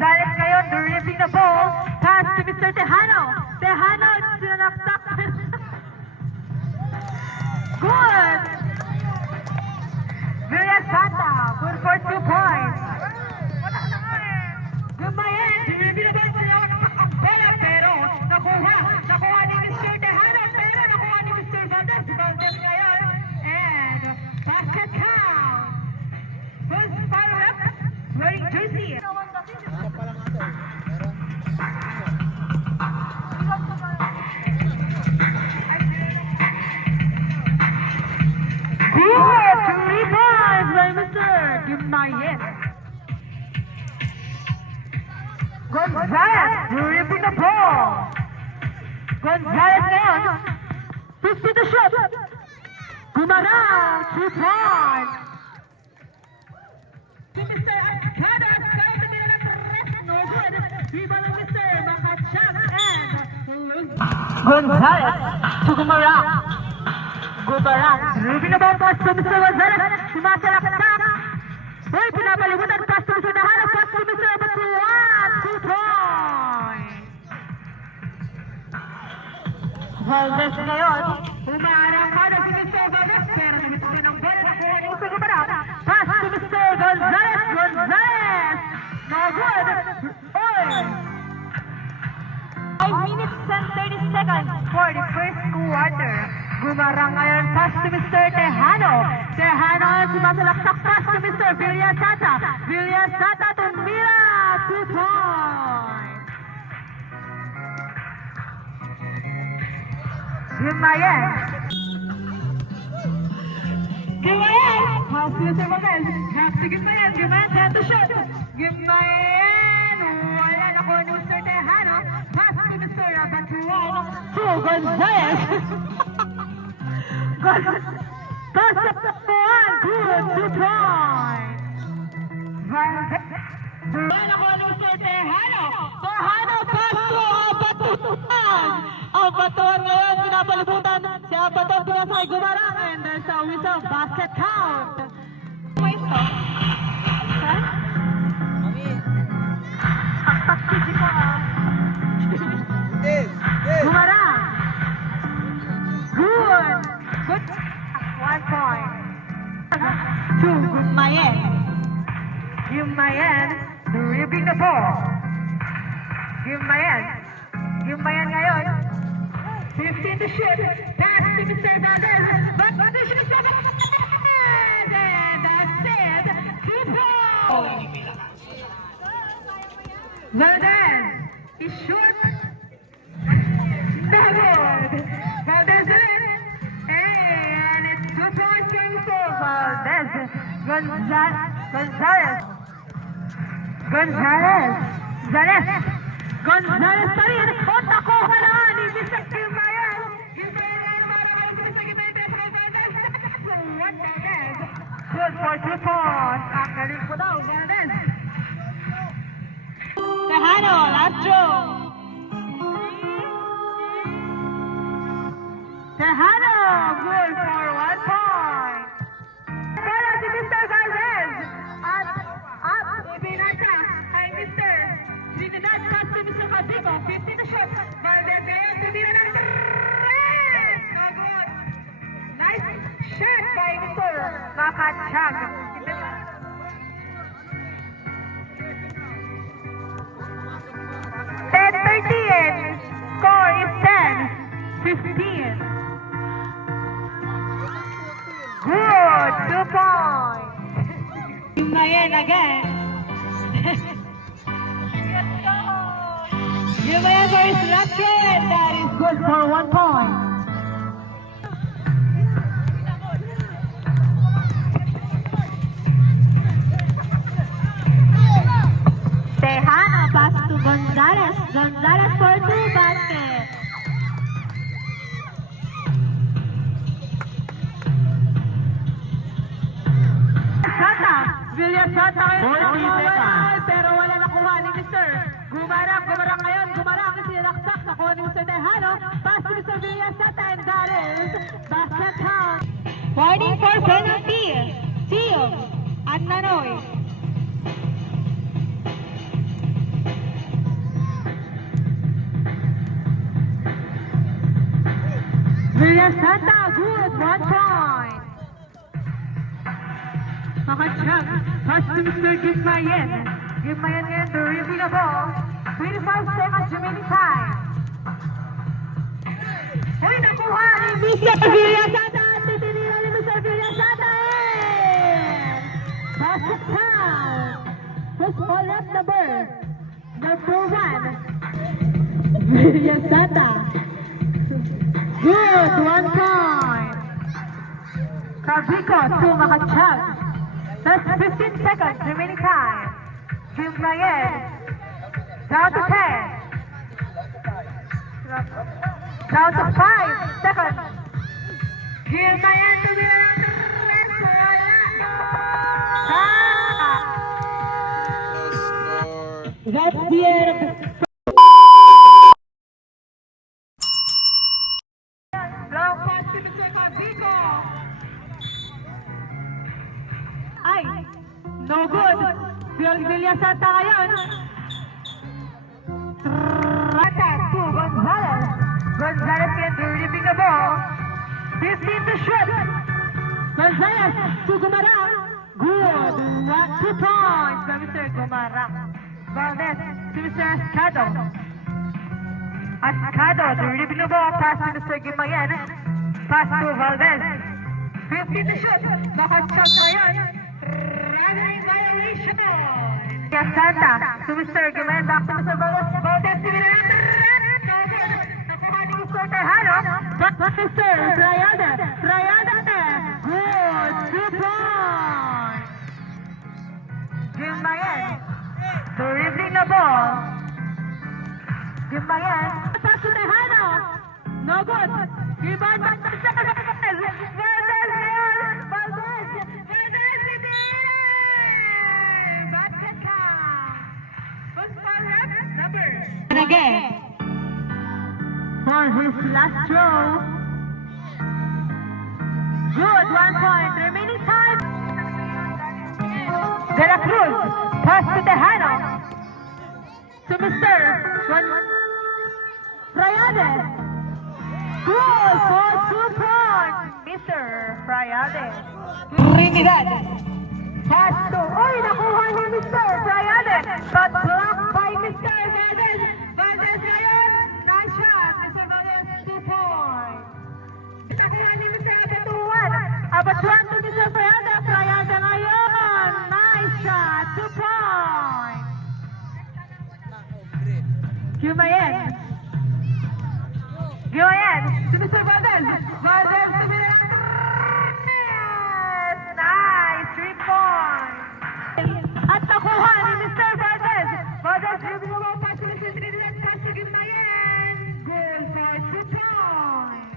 Gonzalez ngayon, dribbling the ball. Pass to Mr. Tejano. Tejano, sinanaksak. Good! Villa Santa, good for 2 points. Gumayan, dribbling the ball sa bola, pero nakuha ni Mr. Tejano, pero nakuha ni Mr. Valdez. Valdez ngayon, and basket count. Who's power up? Wearing jersey. Good! 3 points by Mr. Gumayan. Gonzalez, dribbling the ball. Gonzalez ngayon, 50 to shoot. Gumarang, 2 points. To Mr. Ascada, no good. Rebound of Mr. Makachak and Gonzalez to Gumarang. Gumarang, dribbling the ball pass to Mr. Gonzalez. Sumasalaksak. Uy, pinapalibutan pass to Mr. Nahara. Pass to Mr. Abatuan. 2 points. Valdez ngayon. Umaarang ka na si Mr. Valdez. Pero namin ng bola. Nakuha ni Mr. Gumarang. Pass to Mr. Gonzalez. Gonzalez. No good. Oy. 5 minutes and 30 seconds for the first quarter. Gumarang ngayon, pass to Mr. Tejano. Tejano, sumasalaksak pass to Mr. Villasata. Villasata to Mira. 2 points. Gumayan. Gumayan. Pass to Mr. Valdez. Pass to Gumayan. Gumayan, time to shoot. Gumayan. Wala na ko ni Mr. Tejano. Pass to Mr. Abatuan. To Gonzalez. Pass to one. Good. 2 points. Wala ko ni Mr. Tejano. Tejano, pass to Abatuan. Abatuan ngayon, pinapalibutan. Si Abatuan pinasay Gumarang. And there's a whistle, basket count. Whistle. Ha? Taktik ko Gumarang. Good. Good. 1 point. To Gumayan. Gumayan, dribbling the ball. Gumayan. Gumayan ngayon. 15 to shoot. Pass to Mr. Valdez. But the shoot is and that's it. 2 points. Valdez is shoot. No good. Valdez in. And it's 2 points game for Valdez. Gonzalez. Gonzalez pa rin. O, nakuha na ni Mr. Gumayan. Good for 2 points. Ang galing po daw, Valdez. Tejano, last draw. Tejano, good for 1 point. Para si Mr. Valdez. At ibinata ay Mr. Trinidad pass to Mr. Casico. 50 to shoot. Valdez ngayon, tumira ng 3. No good. Nice shot by Mr. Makachag. 10-13. Score is 10-15. Good. 2 points. Gumayan again. Gumayan for his last game. That is good for 1 point. Tejano pass to Gonzalez. Gonzalez for 2 basket. Villasata ngayon, pero wala nakuha ni Mr. Gumarang ngayon, Gumarang sinaksak, nakuha ni Mr. Tejano, pass to Mr. Villasata, and that is basket count. Warning for penalty, Team Annanoy. Villasanta, good, 1 point. Makachag, pass to Mr. Gitmayan. Gitmayan ngayon, the review na ball. 25 seconds remaining time. Uy, nakuha ni Mr. Villasanta. Titinira ni Mr. Villasanta. Pass it down. First ball up number 1. Villasanta. Good, 1 point. Cabico to Makachag. That's 15 seconds remaining time. Gitmayan. Down to 10. Down to 5 seconds. Gitmayan to the That's the end. Long pass to Mr. Cabico. Ay, no good. Villasanta ngayon. Attack to Gonzalez. Gonzalez can relieving the ball. 15 to shoot. Gonzalez to Gumarang. Good. 2 points by Mr. Gumarang. Valdez to Mr. Escado. Escado to relieving the ball. Pass to Mr. Gumayan. Pass to Valdez. 15 to shoot. Nakashot ngayon. Running violation. Santa to Mr. Gumayan. Back to Mr. Valdez. Valdez to Mr. Tejano. Back to Mr. Trayada. Trayada. Good. 2 points. Gumayan. To relieving the ball. Gumayan. Pass to Tejano. No good. Rebound back to Mr. Valdez. Again, for his last throw. Good, 1 point. Remaining time. De La Cruz, pass to Tejano. To Mr. Frayade. Good for 2 points. Mr. Frayade. Trinidad. Pass to, oy, nakuha ni Mr. Frayade. But blocked by Mr. Valdez. Valdez ngayon. Nice shot. Mr. Valdez, 2 points. Nakuha ni Mr. Abatuan. Abatuan to Mr. Frayade. Frayade ngayon. Nice shot. 2 points. Gumayan. Gumayan to Mr. Valdez. Valdez to Mr. Nice. 3 points. At nakuha ni Mr. Valdez. Valdez, dribble mo pa to Mr. Trinidad. Pass to Gumayan. Goal for 2 points.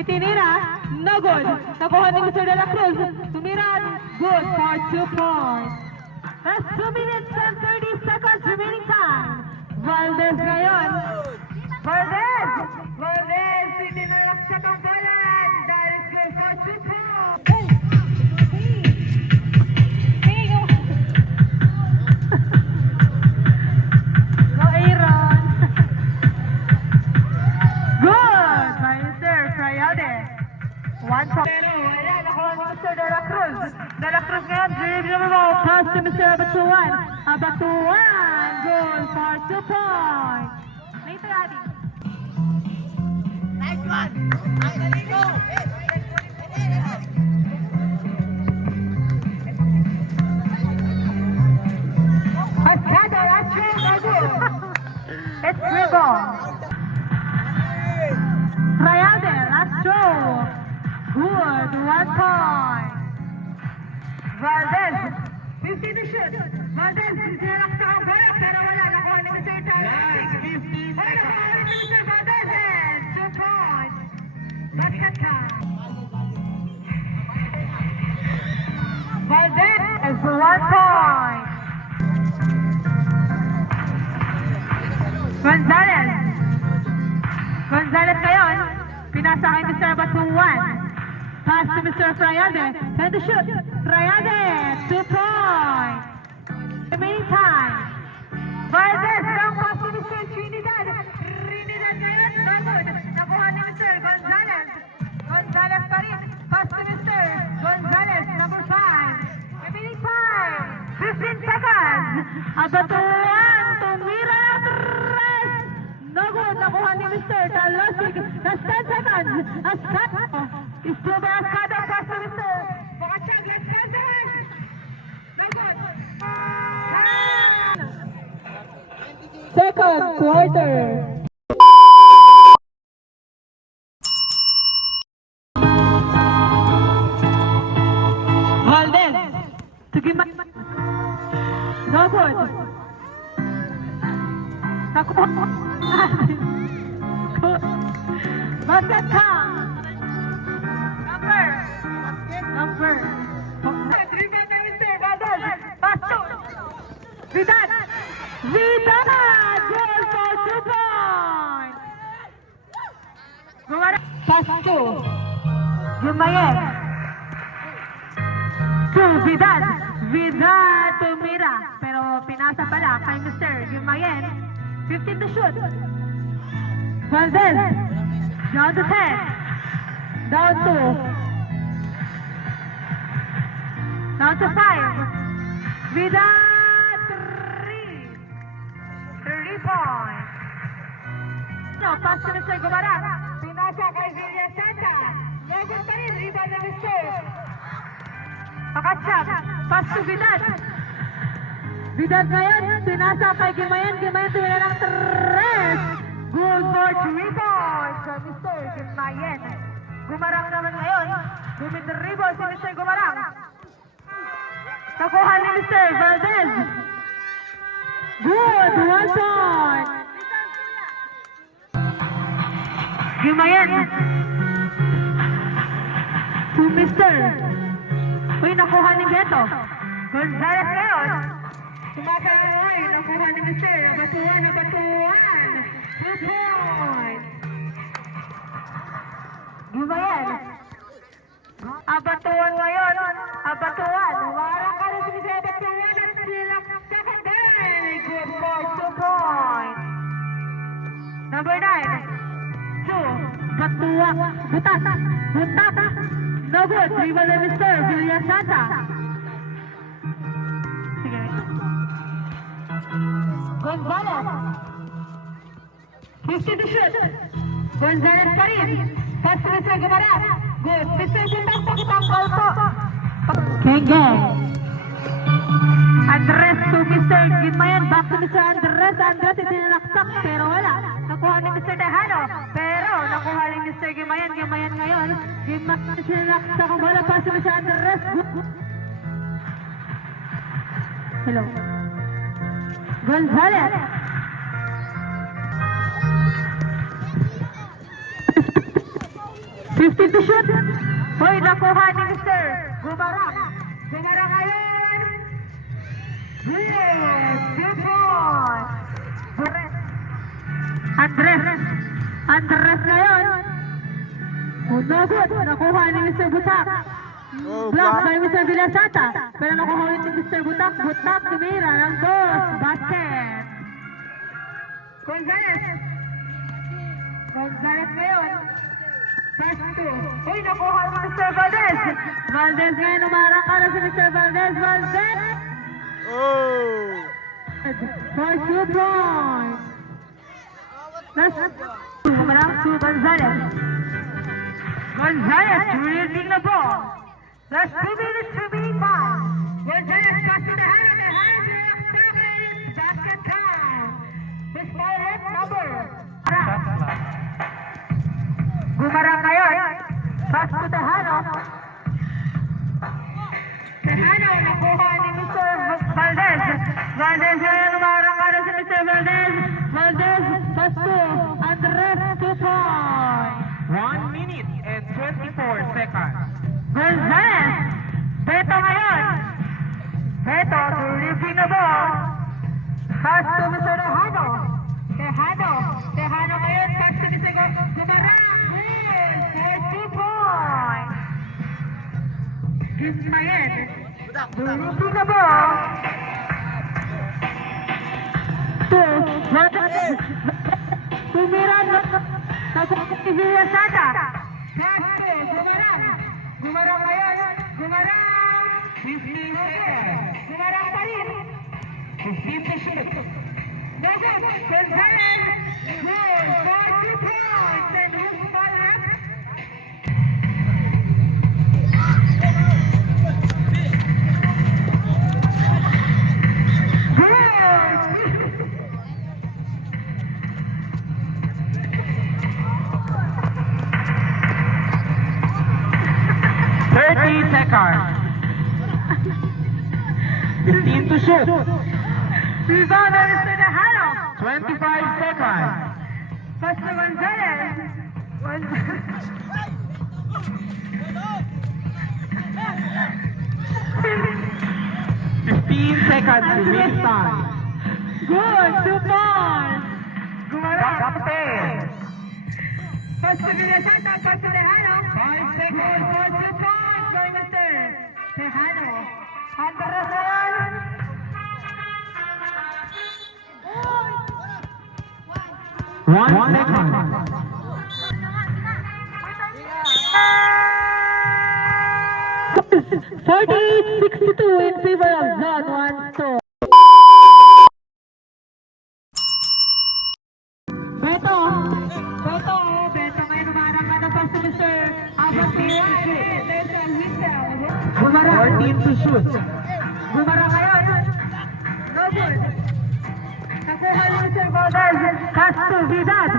Itinira, no good. Nakuha ni Mr. De La Cruz. Tumira, good for 2 points. That's 2 minutes and 30 seconds remaining time. Valdez ngayon. Valdez! Valdez, itinalaksak ang balan. That is good for 2 points. Go, Aaron. Good by Mr. Frayade. 1 point. Wala, nakuha ni Mr. De La Cruz. De La Cruz ngayon, dribble mo. Pass to Mr. Abatuan. Abatuan, goal for 2 points. Later, Adi. Nice one! Ay, naligo! Pascado, that's good. It's dribble. Frayade, last throw. Good, 1 point. Valdez, 50 to shoot. Valdez, sinalaksak ang bola, pero wala. Nakuha ni Mr. Nice, 50 Wala, nakuha ni Mr. Valdez. 2 points. Basket count. Valdez is 1 point. Gonzalez. Gonzalez ngayon, pinasa kay Mr. Abatuan. Pass to Mr. Frayade. And the shoot. Frayade, 2 points. Remaining time. Valdez, long pass to Mr. Trinidad. Gonzalez pa rin. Pass to Mr. Gonzalez, number 5. Remaining time, 15 seconds. Abatuan, tumira ng tres. No good, nakuha ni Mr. Talasig. That's 10 seconds. Ascado. Istuba Ascado, pass to Mr. Bakachag, let's go, sir. No good. Second quarter. Valdez. Sige ma... No good. Nakuha. Basket count. Number. Dribble na Mr. Valdez. Pass to. Vidal. Vidal. Goal for 2 points. Pass to. Gumayen. To Vidal. Vidal tumira. Pero pinasa pala kay Mr. Gumayen. 15 to shoot. Valdez. Down to 10. Down to 5. Vidal 3 points. No, pass to Mr. Gumaran. Pinasa kay Villa Santa. Logan pa rin. Rebound na Mr. Pakatsak. Pass to Vidal. Vidal ngayon. Pinasa kay Gimayan. Gimayan tumira ng 3. Good for 3 points. So Mr. Gimayan. Gumarang naman ngayon. Dumidribble si Mr. Gumarang. Nakuha ni Mr. Valdez. Good. 1 point. Gimayan. To Mr. Uy, nakuha ni Beto. Gonzalez ngayon. Tumata na ngayon. Nakuha ni Mr. Abatuan. 2 points. Gimayan. Abatuan ngayon. Abatuan. Warang ka rin si Mr. Abatuan at silang second day. Good for 2 points. Number 9. 2. Batuan. Butas. Butas. No good. Dribble na Mr. Villa Santa. Sige. Gonzalez. 50 to shoot. Gonzalez pa rin. Pass to Mr. Gumaran. Good. Mr. Gumaran, pakitangkal po. Kengeng. Andres to Mr. Gimayan. Back to Mr. Andres. Andres itinalaksak pero wala. Nakuha ni Mr. Tejano. Pero nakuha ni Mr. Gimayan. Gimayan ngayon. Gimayan itinalaksak. Wala pa si Mr. Andres. Hello. Gonzalez. Fifty to shoot. Hoy, nakuha ni Mr. Gumarang. Gumarang ngayon. Yes, 2 points. Andres ngayon. Good. Nakuha ni Mr. Butak. Block by Mr. Villasata. Pero nakuha ni Mr. Butak. Butak tumira ng dos. Basket. Gonzalez. Gonzalez ngayon. Pass to. Uy, nakuha ni Mr. Valdez. Valdez ngayon. Umarang ka na si Mr. Valdez. Valdez. For 2 points. Umarang to Gonzalez. Gonzalez releasing the ball. Last 2 minutes remaining time. Gonzalez pass to the hand. The hand is seven. Basket count. The small red number. Gumarang ngayon. Pass to Tejano. Tejano, nakuha ni Mr. Valdez. Valdez ngayon, umarang ka na si Mr. Valdez. Valdez, pass to Andres, 2 points. 1 minute and 24 seconds. Gonzalez. Beto ngayon. Beto, releasing the ball. Pass to Mr. Tejano. Tejano ngayon, pass to Mr. Gumarang. For 2 points. Ismael. Releasing the ball. Tumira na. Nakuha si Villasata. Pass to Gumarang ngayon. Gumarang. 15 seconds. Gumarang pa rin. 15 to shoot. Dagot. Gonzalez. Good. 40 points. And who's following? Good. 30 seconds. 15 to shoot. Rebound by Mr. Tejano. 25 seconds. Pastor Gonzalez. 15 seconds remaining time. Good. 2 points. Gumarang. Captain. Pastor Villasanta. Pastor Tejano. 5 seconds. For 2 points by Mr. Tejano. Andres ngayon. One second. 48-62 in favor of Zone 1 Store. Beto ngayon umarang ka na pa si Mr. Abatiwan. There's a whistle. Gumarang. 14 to shoot. Gumarang ngayon. No good. Nakuha ni Mr. Valdez. Castro, Vidal.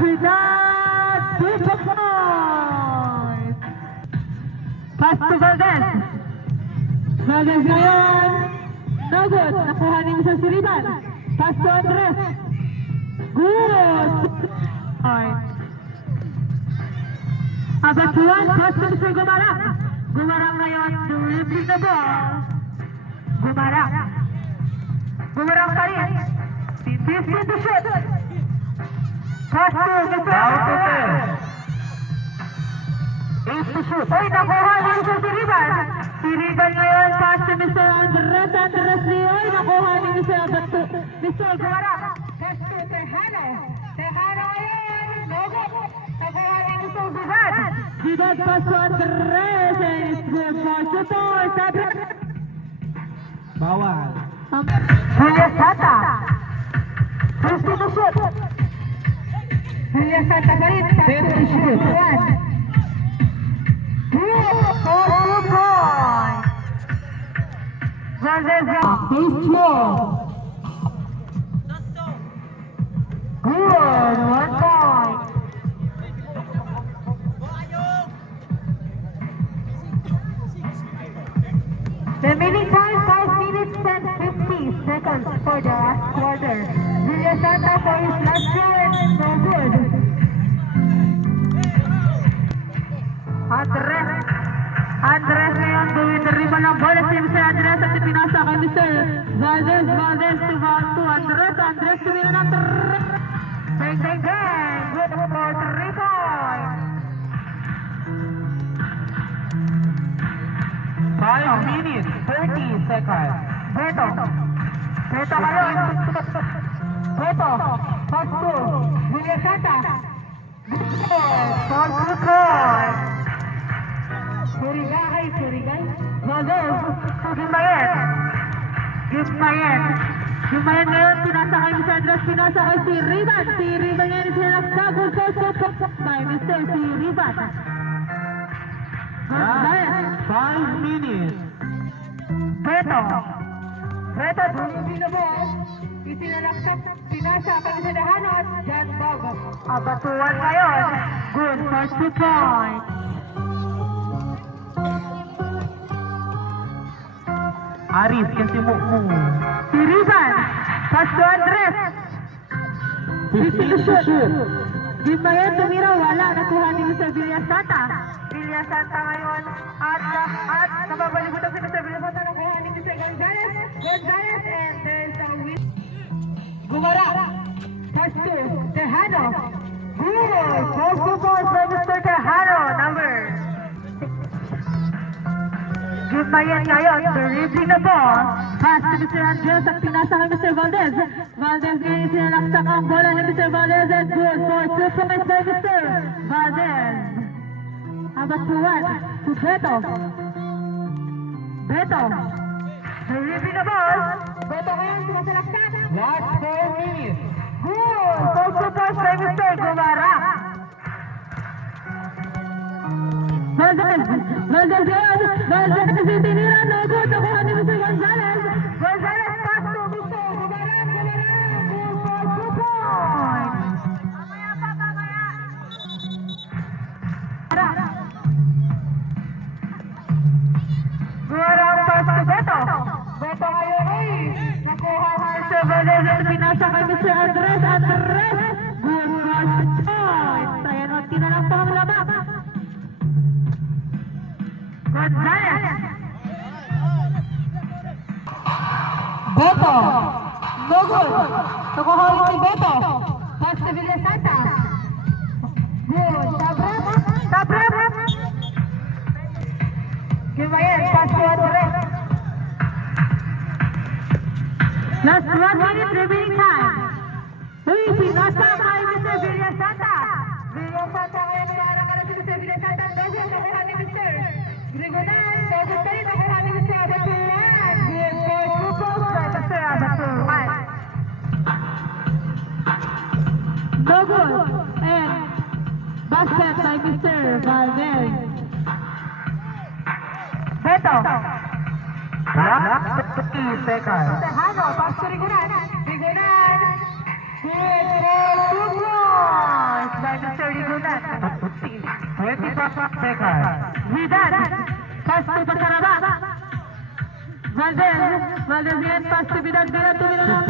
Vidal, 2 points. Pass to Valdez. Valdez ngayon. No good. Nakuha ni Mr. Siriban. Pass to Andres. Good. Point. Abatuan, pass to Mr. Gumarang. Gumarang ngayon. Dribbling the ball. Gumarang. Gumarang pa rin. 15 to shoot. Pass to Mr. Down to 10. 8 to shoot. Ay, nakuha ni Mr. Siriban. Siriban ngayon, pass to Mr. Andres. Andres Leoy, nakuha ni Mr. Mr. Gumarang. Pass to Tejano. Tejano ngayon. No good. Nakuha ni Mr. Vidal. Vidal pass to Andres. And it's good for 2 points. Bawal. Julius Santa. 50 to shoot. Julius Santa pa rin. 10 to shoot. 1. Good for 2 points. Valdez base slow. Good. 1 point. Remaining time 5 minutes and 50 seconds for the last quarter. Julius Santa for his last shot, no good. Andres ngayon gawin na riba ng bola si Mr. Andres at ipinasa kay Mr. Valdez to Andres. Andres tumira ng bang. Good for 3 points. 5 minutes, 30 seconds. Beto ngayon. Beto, pass to Julius Santa. For 2 points. Surigay. Valdez, Gimbayen ngayon, pinasa kay Mr. Andres, pinasa kay si Riban. Si Riban ngayon sinasagol sa support by Mr. Si Riban. Gimbayen. 5 minutes. Beto, dumibig na ball. Isinalaksak, pinasa kay Mr. Tejano at John Bogo. Abatuan ngayon. Good for 2 points. Aris, kasi mo. Si Riban, pass to Andres. 15 to shoot. Gimbayen tumira, wala. Nakuha ni Mr. Villasanta. Villasanta ngayon. At nababalibutan si Mr. Villasanta. Nakuha ni Mr. Gonzalez. And there's a win. Gumara. Pass to Tejano. Good. First 2 points by Mr. Tejano. Number 6. Gimbayen ngayon. Dribbling the ball. Pass to Mr. Andres at pinasa kay Mr. Valdez. Valdez ngayon sinalaksak ang bola ni Mr. Valdez and good for 2 points by Mr. Valdez. Abatuan. to Beto. Beto. Releasing the ball. Beto ngayon sumasalaksak. Last 4 minutes. Good. Goal to pass by Mr. Gumara. Valdez kasi tinira. No good. Nakuha ni Mr. Gonzalez. Gonzalez pass to Mr. Gumara. Good for 2 points. Mamaya pa, mamaya. Gumara ang pass to Beto. Beto ngayon ay nakuha ni Mr. Valdez at pinasa kay Mr. Andres. Good for 2 points. Ayan, unti na lang po ang labak. Gonzalez. Beto. No good. Nakuha ulit si Beto. Pass to Villasanta. Good. Tabrep. Gimayan. Pass to Andres. Last 1 minute remaining time. Uy, pinasa kay Mr. Villasanta. Villasanta ngayon naman ka na si Mr. Villasanta. Dogo, nakuha ni Mr. Grigonan. Dogo pa rin, nakuha ni Mr. Abatuan. Good for 2 points by Mr. Abatuan. Dogo and basket by Mr. Valdez. Beto. Last 30 seconds. Tejano, pass to Rigonan. Rigonan. Good for 2 points by Mr. Rigonan. 25 seconds. Vidal, pass to Pasaraba. Valdez yan, pass to Vidal. Vidal, tumira lang.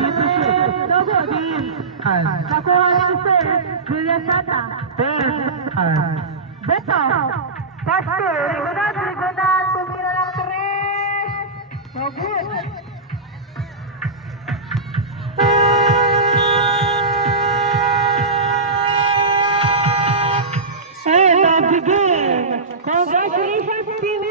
No good. Nakuha ni Mr. Villasanta. 10 seconds. Beto, pass to Rigonan. Rigonan, tumira lang 3. No good. End of the game. Congratulations, team.